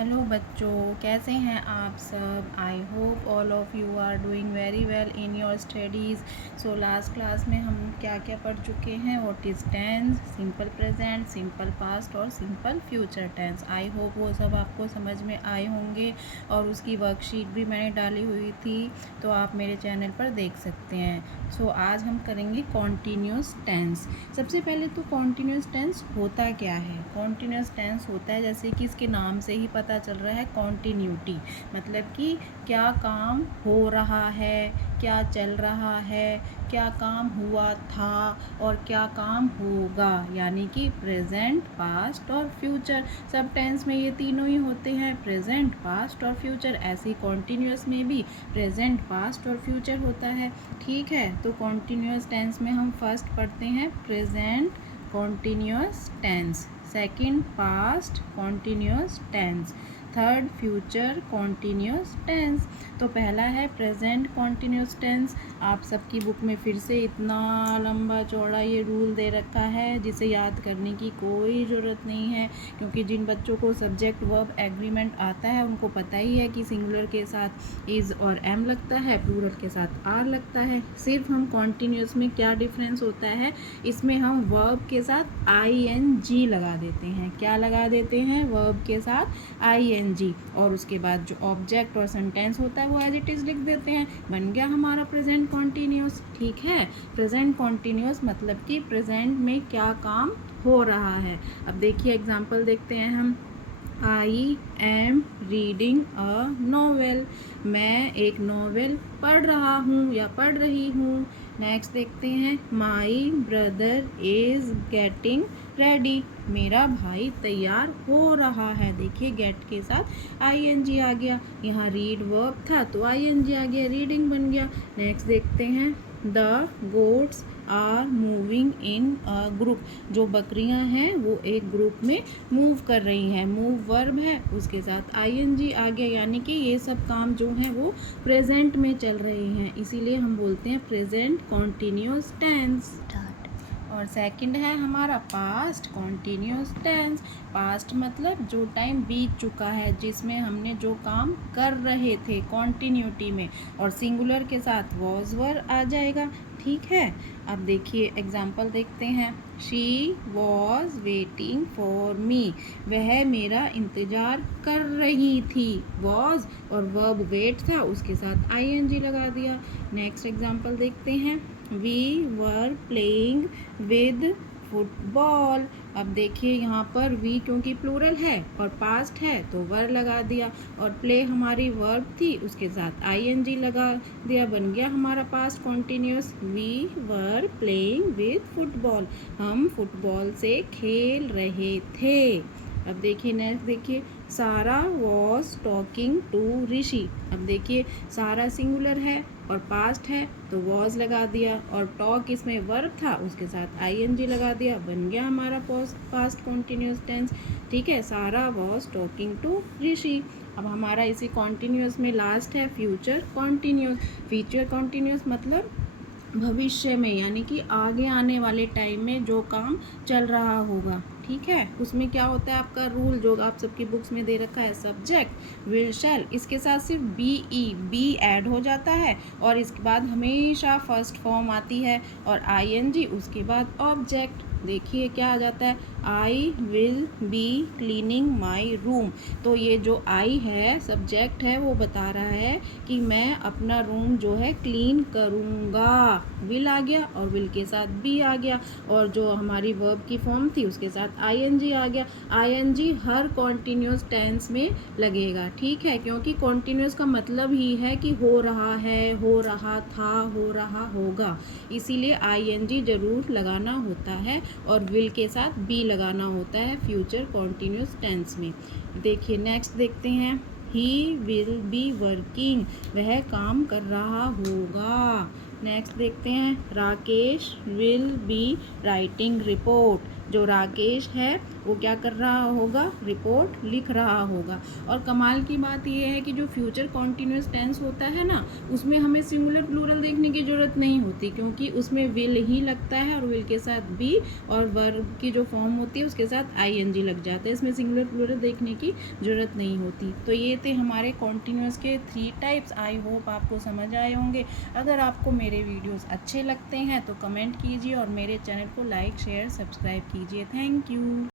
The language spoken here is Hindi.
हेलो बच्चों, कैसे हैं आप सब। I hope all of you are doing very well in your studies. So last class में हम क्या क्या पढ़ चुके हैं। What is tense, simple present, simple past और simple future tense. I hope वो सब आपको समझ में आए होंगे और उसकी वर्कशीट भी मैंने डाली हुई थी, तो आप मेरे चैनल पर देख सकते हैं। सो आज हम करेंगे कॉन्टीन्यूस टेंस। सबसे पहले तो कॉन्टीन्यूस टेंस होता क्या है। कॉन्टीन्यूस टेंस होता है, जैसे कि इसके नाम से ही पता चल रहा है, कॉन्टीन्यूटी, मतलब कि क्या काम हो रहा है, क्या चल रहा है, क्या काम हुआ था और क्या काम होगा, यानी कि प्रेजेंट, पास्ट और फ्यूचर। सब टेंस में ये तीनों ही होते हैं, प्रेजेंट, पास्ट और फ्यूचर। ऐसे कॉन्टीन्यूस में भी प्रेजेंट, पास्ट और फ्यूचर होता है। ठीक है, तो कॉन्टीन्यूस टेंस में हम फर्स्ट पढ़ते हैं present continuous tense, second past continuous tense, third future continuous tense. तो पहला है प्रेजेंट कॉन्टीन्यूस टेंस। आप सबकी बुक में फिर से इतना लंबा चौड़ा ये रूल दे रखा है जिसे याद करने की कोई ज़रूरत नहीं है, क्योंकि जिन बच्चों को सब्जेक्ट वर्ब एग्रीमेंट आता है उनको पता ही है कि सिंगुलर के साथ इज़ और एम लगता है, प्लूरल के साथ आर लगता है। सिर्फ हम कॉन्टीन्यूस में क्या डिफरेंस होता है, इसमें हम वर्ब के साथ ing लगा देते हैं। क्या लगा देते हैं, वर्ब के साथ ing, और उसके बाद जो ऑब्जेक्ट और सेंटेंस होता है वो एज इट इज़ लिख देते हैं। बन गया हमारा प्रेजेंट कॉन्टीन्यूस। ठीक है, प्रेजेंट कॉन्टीन्यूस मतलब कि प्रेजेंट में क्या काम हो रहा है। अब देखिए एग्जाम्पल देखते हैं हम। I am reading a novel, मैं एक नॉवेल पढ़ रहा हूँ या पढ़ रही हूँ। नेक्स्ट देखते हैं, my brother is getting ready, मेरा भाई तैयार हो रहा है। देखिए गेट के साथ ing आ गया, यहाँ रीड वर्ब था तो ing आ गया, रीडिंग बन गया। नेक्स्ट देखते हैं, the goats are moving in a group, जो बकरियां हैं वो एक ग्रुप में मूव कर रही हैं। मूव वर्ब है, उसके साथ ing आ गया, यानी कि ये सब काम जो हैं वो प्रेजेंट में चल रहे हैं, इसीलिए हम बोलते हैं प्रेजेंट कॉन्टीन्यूस टेंस। और सेकंड है हमारा पास्ट कॉन्टीन्यूस टेंस। पास्ट मतलब जो टाइम बीत चुका है, जिसमें हमने जो काम कर रहे थे कॉन्टीन्यूटी में, और सिंगुलर के साथ वॉज वर आ जाएगा। ठीक है, अब देखिए एग्जाम्पल देखते हैं। She was waiting for me, वह मेरा इंतज़ार कर रही थी। वॉज और वर्ब वेट था, उसके साथ ing लगा दिया। नेक्स्ट एग्जाम्पल देखते हैं, we were playing with football. अब देखिए यहाँ पर वी क्योंकि प्लूरल है और पास्ट है तो वर लगा दिया, और प्ले हमारी वर्ब थी, उसके साथ ing लगा दिया, बन गया हमारा past continuous. We were playing with football, हम फुटबॉल से खेल रहे थे। अब देखिए नेक्स्ट देखिए, सारा वॉज टॉकिंग टू ऋषि। अब देखिए सारा सिंगुलर है और पास्ट है तो वॉज लगा दिया, और टॉक इसमें वर्ब था, उसके साथ ing लगा दिया, बन गया हमारा पास्ट कॉन्टीन्यूस टेंस। ठीक है, सारा वॉज टॉकिंग टू ऋषि। अब हमारा इसी कॉन्टीन्यूस में लास्ट है फ्यूचर कॉन्टीन्यूस। फ्यूचर कॉन्टीन्यूस मतलब भविष्य में, यानी कि आगे आने वाले टाइम में जो काम चल रहा होगा। ठीक है, उसमें क्या होता है आपका रूल जो आप सबकी बुक्स में दे रखा है, सब्जेक्ट विल शैल, इसके साथ सिर्फ बी ऐड हो जाता है, और इसके बाद हमेशा फर्स्ट फॉर्म आती है, और ing, उसके बाद ऑब्जेक्ट। देखिए क्या आ जाता है, I will be cleaning my room. तो ये जो आई है सब्जेक्ट है, वो बता रहा है कि मैं अपना रूम जो है क्लीन करूँगा। विल आ गया और विल के साथ बी आ गया, और जो हमारी वर्ब की फॉर्म थी उसके साथ ing आ गया। ing हर कॉन्टीन्यूस टेंस में लगेगा। ठीक है, क्योंकि कॉन्टीन्यूस का मतलब ही है कि हो रहा है, हो रहा था, हो रहा होगा, इसीलिए ing जरूर लगाना होता है, और विल के साथ बी लगाना होता है फ्यूचर कॉन्टीन्यूस टेंस में। देखिए नेक्स्ट देखते हैं, ही विल बी वर्किंग, वह काम कर रहा होगा। नेक्स्ट देखते हैं, Rakesh will be writing report, जो राकेश है वो क्या कर रहा होगा, रिपोर्ट लिख रहा होगा। और कमाल की बात ये है कि जो फ्यूचर कॉन्टिन्यूस टेंस होता है ना, उसमें हमें सिंगुलर प्लूरल देखने की ज़रूरत नहीं होती, क्योंकि उसमें विल ही लगता है और विल के साथ बी, और वर्ब की जो फॉर्म होती है उसके साथ आईएनजी लग जाता है। इसमें सिंगुलर प्लूरल देखने की ज़रूरत नहीं होती। तो ये थे हमारे कॉन्टिन्यूस के 3 टाइप्स। आई होप आपको समझ आए होंगे। अगर आपको मेरे वीडियोस अच्छे लगते हैं तो कमेंट कीजिए और मेरे चैनल को लाइक शेयर सब्सक्राइब कीजिए। Thank you.